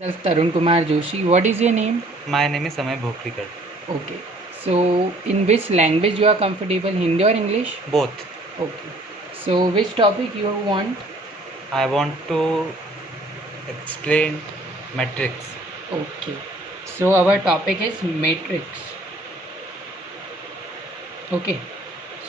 Myself Tarun Kumar Joshi. What is your name? My name is Samay Bhokrikar. Okay. So, in which language you are comfortable, Hindi or English? Both. Okay. So, which topic you want? I want to explain metrics. Okay. So, our topic is matrix. Okay.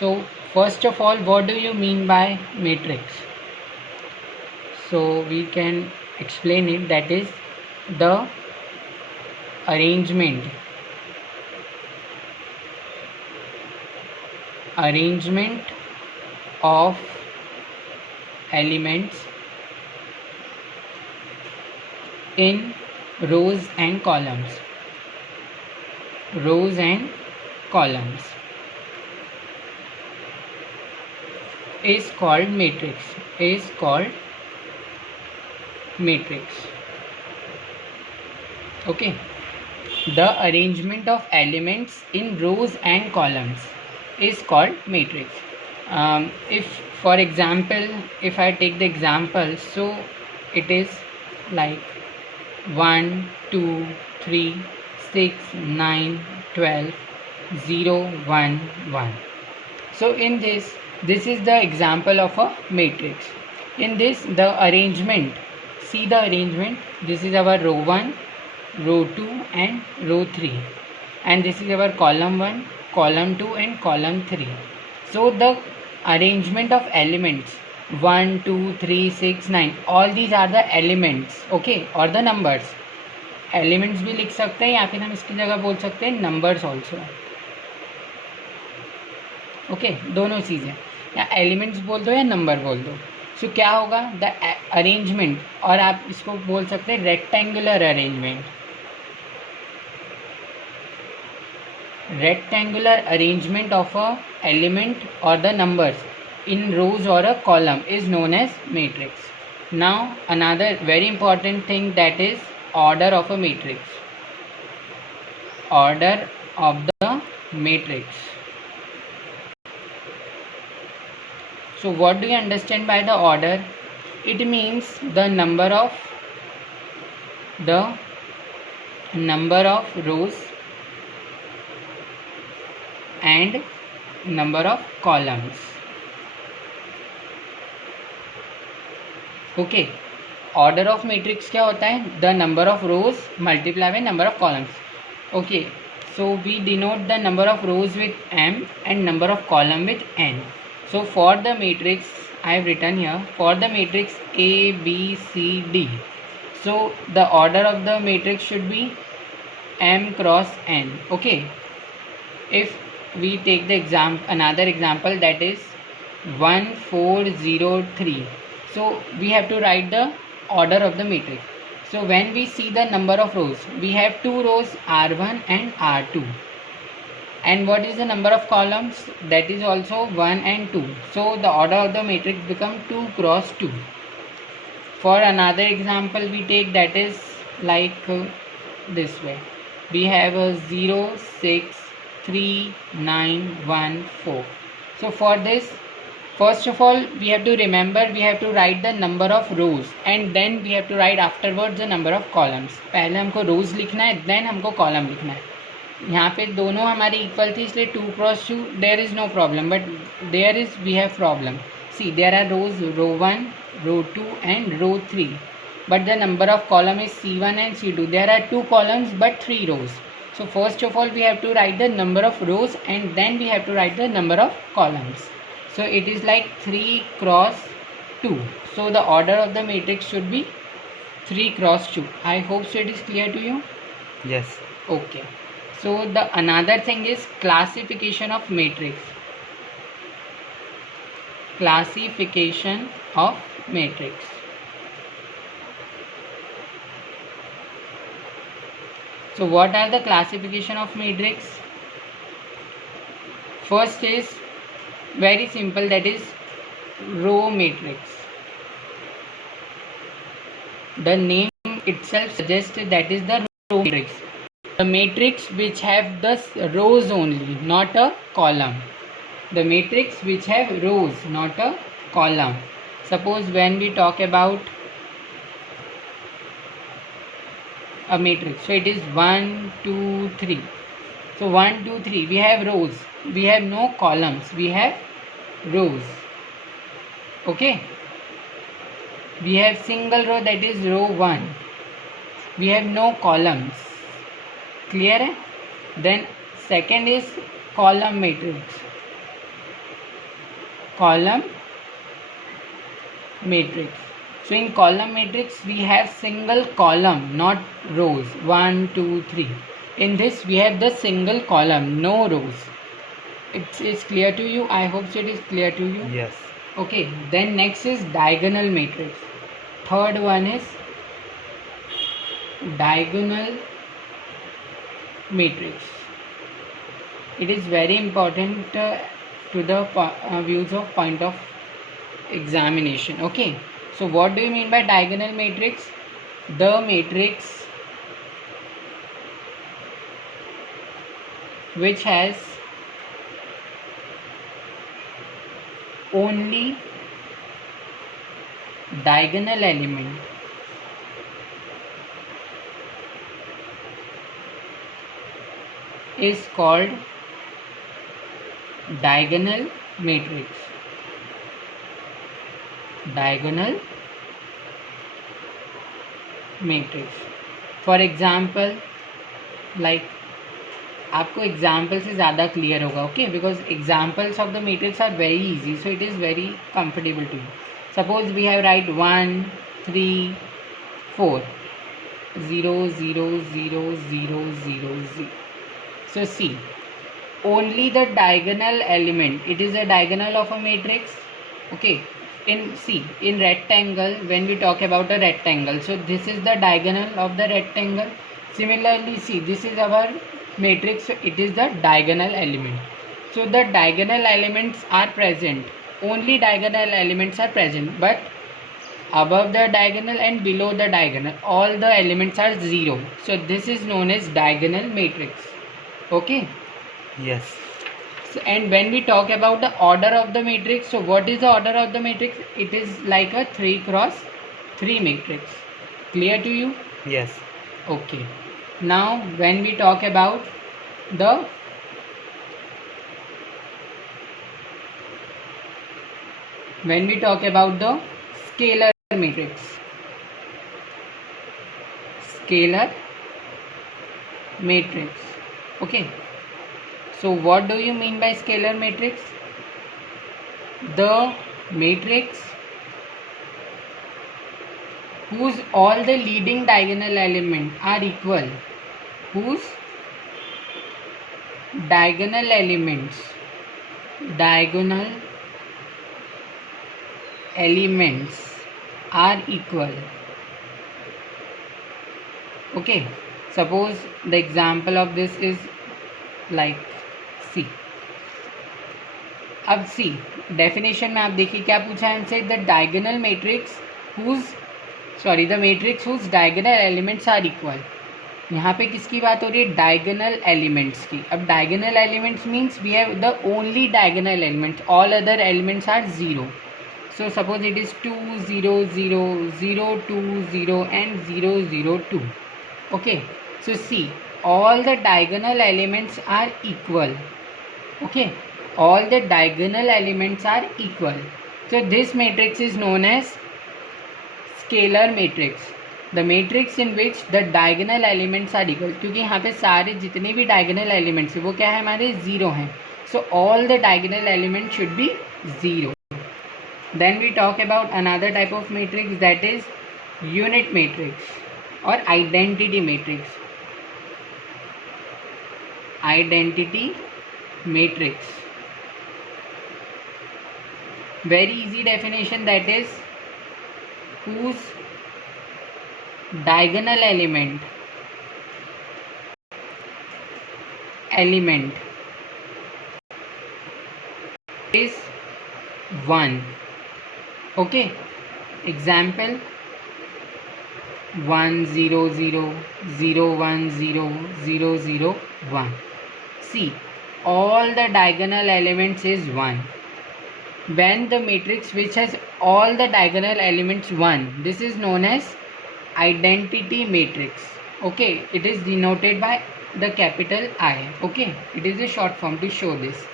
So, first of all, what do you mean by matrix? So, we can explain it. That is the arrangement of elements in rows and columns is called matrix. Okay, the arrangement of elements in rows and columns is called matrix. If for example, if I take the example, so it is like 1 2 3 6 9 12 0 1 1. So in this is the example of a matrix. In this, the arrangement, see the arrangement, this is our row 1, row 2 and row 3, and this is our column 1, column 2 and column 3. So the arrangement of elements 1 2 3 6 9, all these are the elements, okay, or the numbers. Elements भी लिख सकते हैं या फिर हम इसकी जगह बोल सकते हैं नंबर्स ऑल्सो. ओके, दोनों चीज़ें, या एलिमेंट्स बोल दो या नंबर बोल दो. सो क्या होगा, द अरेंजमेंट, और आप इसको बोल सकते हैं rectangular arrangement of a element और the numbers in rows or a column is known as matrix. Now another very important thing, that is order of a matrix. Order of the matrix. So what do you understand by the order? It means the number of rows and number of columns. Okay, order of matrix क्या होता है, the number of rows multiply by number of columns. Okay, so we denote the number of rows with m and number of column with n. So for the matrix I have written here, for the matrix A B C D, so the order of the matrix should be m cross n. Okay, if we take the another example, that is 1 4 0 3. So we have to write the order of the matrix. So when we see the number of rows, we have two rows R1 and R2. And what is the number of columns? That is also 1 and 2. So the order of the matrix become 2 cross 2. For another example we take, that is like this way. We have a 0 6 3 9 1 4. So for this, first of all, we have to remember, we have to write the number of rows and then we have to write afterwards the number of columns. पहले हमको rows लिखना है, then हमको column लिखना है. यहाँ पे दोनों हमारे इक्वल थी, इसलिए 2 cross 2 there is no problem, but there is we have problem. See, there are rows, row 1, row 2 and row 3, but the number of column is C1 and C2. There are 2 columns but 3 rows. So first of all we have to write the number of rows and then we have to write the number of columns. So it is like 3 cross 2. So the order of the matrix should be 3 cross 2. I hope so it is clear to you. Yes. Okay. So the another thing is classification of matrix. Classification of matrix. So what are the classification of matrix? First is very simple, that is row matrix. The name itself suggests that is the row matrix. The matrix which have the rows only, not a column. The matrix which have rows, not a column. Suppose when we talk about a matrix. So it is 1, 2, 3. So 1, 2, 3. We have rows. We have no columns. We have rows. Okay. We have single row, that is row 1. We have no columns. Clear hai? Then second is column matrix. Column matrix. So in column matrix we have single column, not rows. 1, 2, 3. In this we have the single column, no rows. It is clear to you? I hope so it is clear to you. Yes. Okay, then next is diagonal matrix. Third one is diagonal matrix. It is very important to the views of point of examination. Okay, so what do you mean by diagonal matrix? The matrix which has only diagonal element is called diagonal matrix. Diagonal matrix. For example, like आपको example से ज़्यादा clear होगा. Okay, because examples of the matrix are very easy, so it is very comfortable to you. Suppose we have write 1, 3, 4, 0, 0, 0, 0, 0, 0. So see, only the diagonal element, it is a diagonal of a matrix. Okay, in rectangle, when we talk about a rectangle, so this is the diagonal of the rectangle. Similarly, see, this is our matrix, so it is the diagonal element. So the diagonal elements are present, only diagonal elements are present, but above the diagonal and below the diagonal all the elements are 0. So this is known as diagonal matrix. Okay. Yes. So, and when we talk about the order of the matrix, so what is the order of the matrix? It is like a 3 cross 3 matrix. Clear to you? Yes. Okay. Now when we talk about the scalar matrix. Scalar matrix. Okay. So what do you mean by scalar matrix? The matrix whose all the leading diagonal elements are equal, whose diagonal elements are equal. Okay, suppose the example of this is like C. अब C definition में आप देखिए क्या पूछा है हमसे. The diagonal matrix the matrix whose diagonal elements are equal. यहाँ पे किसकी बात हो रही है? डायगोनल एलिमेंट्स की. अब diagonal elements means we have the only diagonal elements, all other elements are 0. So suppose it is 2, 0, 0, 0, 2, 0 and 0, 0, 2. Okay, so see, all the diagonal elements are equal. Okay, all the diagonal elements are equal. So this matrix is known as scalar matrix. The matrix in which the diagonal elements are equal. क्योंकि यहाँ पे सारे जितने भी diagonal elements हैं वो क्या है? हमारे 0 हैं. So all the diagonal elements should be 0. Then we talk about another type of matrix, that is unit matrix or identity matrix. Identity matrix. Very easy definition, that is whose diagonal element is 1. Okay, example 1, 0, 0, 0, 1, 0, 0, 0, 1. See, all the diagonal elements is 1. When the matrix which has all the diagonal elements 1, this is known as identity matrix. Okay, it is denoted by the capital I. Okay, it is a short form to show this.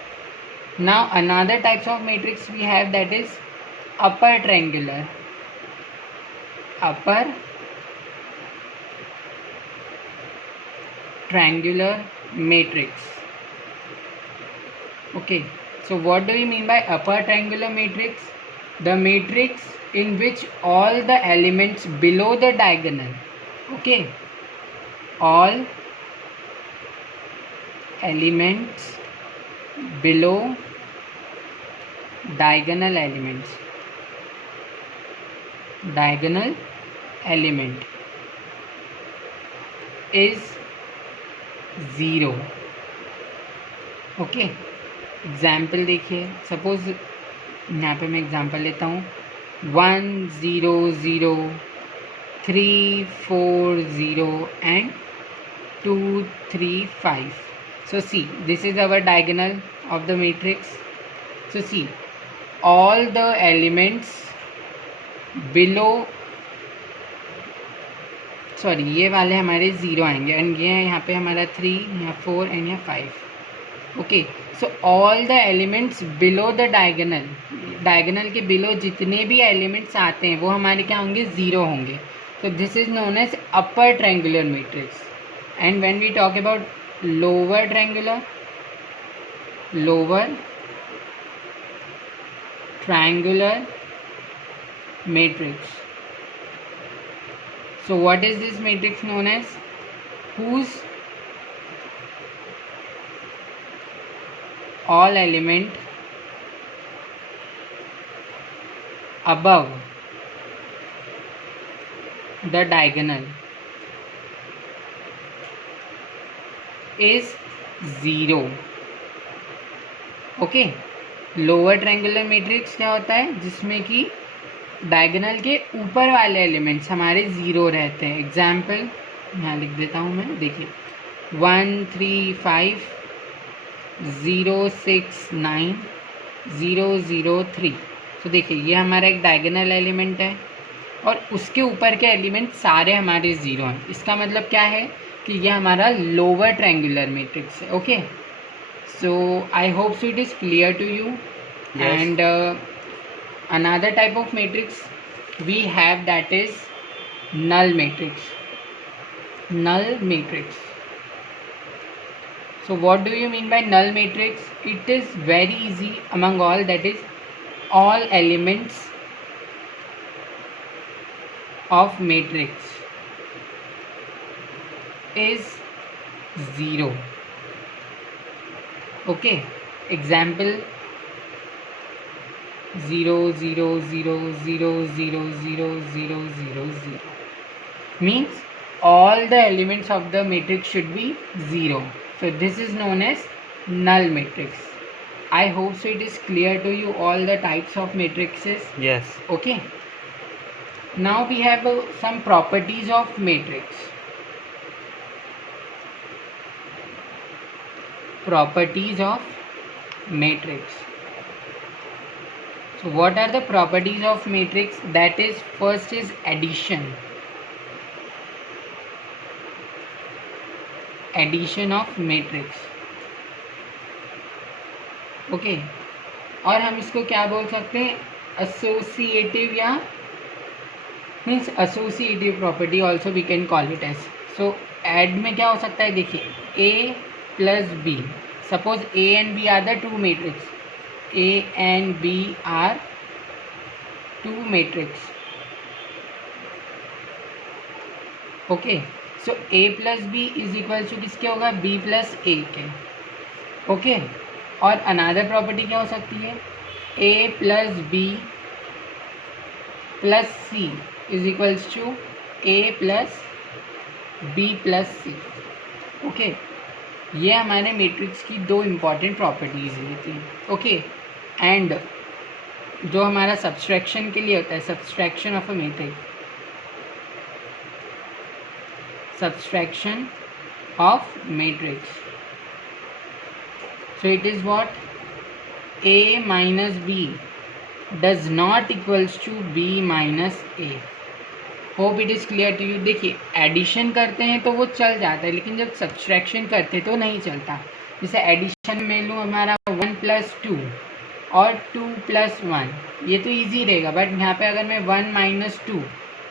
Now another types of matrix we have, that is upper triangular. Upper triangular matrix. Okay, so what do you mean by upper triangular matrix? The matrix in which all the elements below the diagonal, okay, all elements below diagonal elements, diagonal element is 0. Okay, example देखिए. Suppose यहाँ पे मैं example लेता हूँ 1 0 0 3 4 0 and 2 3 5. So see, this is our diagonal of the matrix. So see, all the elements below, sorry ये वाले हमारे 0 आएंगे एंड ये यहाँ पे हमारा 3, यहाँ 4 एंड यहाँ 5. Okay, so all the elements below the diagonal, diagonal के बिलो जितने भी एलिमेंट्स आते हैं वो हमारे क्या होंगे, 0 होंगे. So this is known as upper triangular matrix. And when we talk about lower triangular matrix, so what is this matrix known as? Whose all element above the diagonal is 0. Okay, lower triangular matrix क्या होता है, जिसमें कि diagonal के ऊपर वाले elements हमारे 0 रहते हैं. एग्जाम्पल यहाँ लिख देता हूँ मैं, देखिए 1 3 5 0 6 9 0 0 3. तो देखिए ये हमारा एक डायगोनल एलिमेंट है और उसके ऊपर के एलिमेंट सारे हमारे 0 हैं. इसका मतलब क्या है कि ये हमारा लोअर ट्रायंगुलर मैट्रिक्स है. Okay, so I hope so it is clear to you. And another type of matrix we have, that is null matrix. So what do you mean by null matrix? It is very easy among all, that is all elements of matrix is 0. Okay, example 0 0 0 0 0 0 0 0 0 means all the elements of the matrix should be 0. So this is known as null matrix. I hope so it is clear to you all the types of matrices. Yes. Okay, now we have some properties of matrix. Properties of matrix. So what are the properties of matrix? That is, first is addition. Addition of matrix. Okay, और हम इसको क्या बोल सकते हैं, associative या means associative property also we can call it as. So add में क्या हो सकता है, देखिए a plus b. Suppose a and b are the two matrix. A and B are two matrix. Okay, so A plus B is equals to किसके होगा, B plus A के. Okay, और अनदर प्रॉपर्टी क्या हो सकती है, A plus B plus C is equals to A plus B plus C. Okay, ये हमारे मैट्रिक्स की दो इम्पॉर्टेंट प्रॉपर्टीज होती हैं. ओके, एंड जो हमारा सब्सट्रैक्शन के लिए होता है, subtraction of a matrix, subtraction of matrix. So it is what, A minus B does not equals to B minus A. Hope it is clear to you. देखिए addition करते हैं तो वो चल जाता है, लेकिन जब सब्सट्रैक्शन करते हैं तो नहीं चलता। जैसे एडिशन में लूँ हमारा 1 + 2 और 2 + 1, ये तो इजी रहेगा। बट यहाँ पे अगर मैं 1 - 2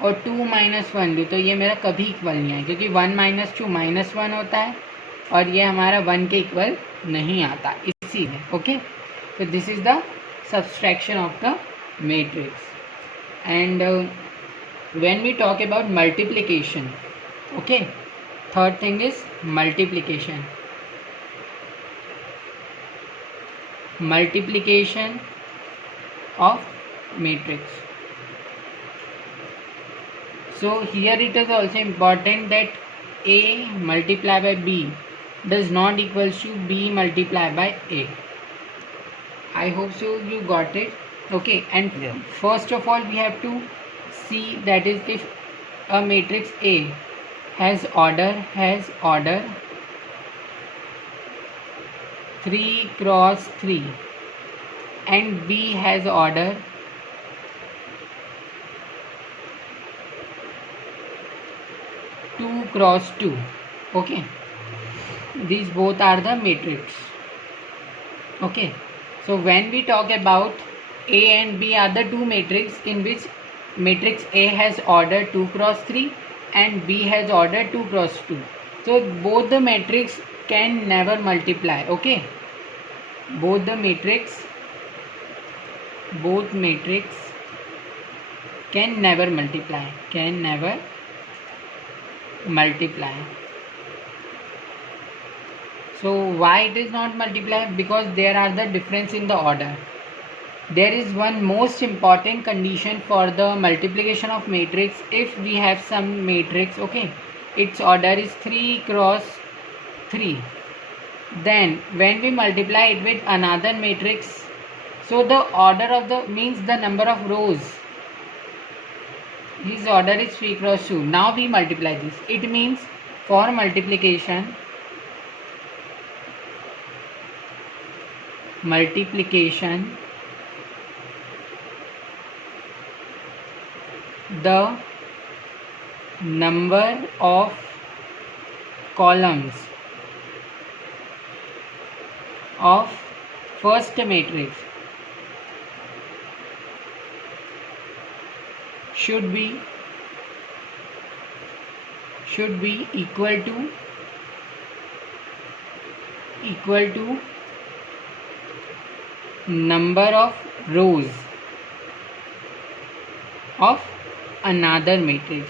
और 2 - 1 लूँ तो ये मेरा कभी इक्वल नहीं है, क्योंकि 1 - 2 -1 होता है और ये हमारा 1 के इक्वल नहीं आता इसीलिए। ओके, तो this is the subtraction of the matrix. And when we talk about multiplication, okay, third thing is multiplication of matrix. So here it is also important that a multiplied by b does not equals to b multiplied by a. I hope so you got it. Okay, and Yeah. first of all we have to see, that is, if a matrix A has order 3 × 3 and B has order 2 × 2, okay, these both are the matrix. Okay, so when we talk about A and B are the two matrix in which matrix A has order 2 × 3 and B has order 2 × 2. So both the matrix can never multiply. Okay, both matrix can never multiply. So why it is not multiply? Because there are the difference in the order. There is one most important condition for the multiplication of matrix. If we have some matrix, okay, its order is 3 × 3, then when we multiply it with another matrix, so the order of the means the number of rows, his order is 3 × 2. Now we multiply this. It means for multiplication the number of columns of first matrix should be equal to number of rows of another matrix.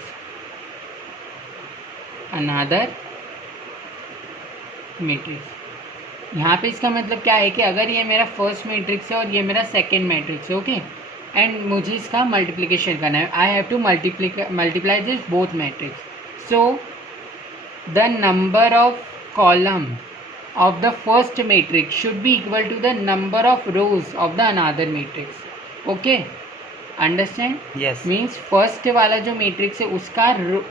यहाँ पे इसका मतलब क्या है कि अगर ये मेरा फर्स्ट मैट्रिक्स है और ये मेरा सेकेंड मैट्रिक्स है, ओके, एंड मुझे इसका मल्टीप्लिकेशन करना है, I have to multiply this both matrix. So the number of column of the first matrix should be equal to the number of rows of the another matrix. Okay, understand? Yes. Means first वाला जो matrix है उसका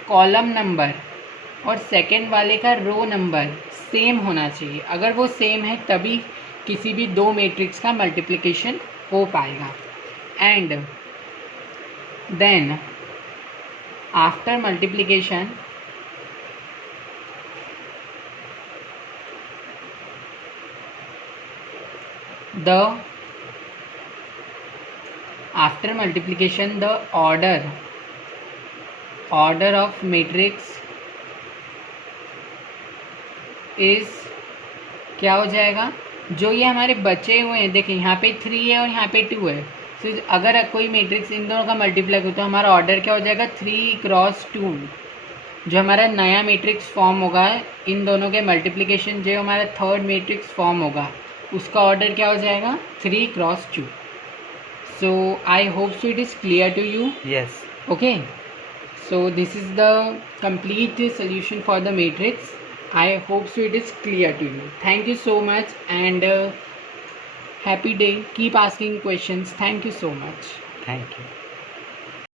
column number और second वाले का रो number same होना चाहिए. अगर वो सेम है तभी किसी भी दो मैट्रिक्स का मल्टीप्लिकेशन हो पाएगा. And then after multiplication after multiplication the order of matrix is क्या हो जाएगा? जो ये हमारे बचे हुए हैं, देखिए यहाँ पे 3 है और यहाँ पे 2 है. तो अगर कोई मैट्रिक्स इन दोनों का मल्टीप्लाई हो तो हमारा ऑर्डर क्या हो जाएगा? 3 × 2. जो हमारा नया मैट्रिक्स फॉर्म होगा इन दोनों के मल्टीप्लिकेशन, जो हमारा थर्ड मैट्रिक्स फॉर्म होगा उसका ऑर्डर क्या हो जाएगा? 3 × 2. So I hope so it is clear to you. Yes. Okay, so this is the complete solution for the matrix. I hope so it is clear to you. Thank you so much and happy day. Keep asking questions. Thank you so much. Thank you.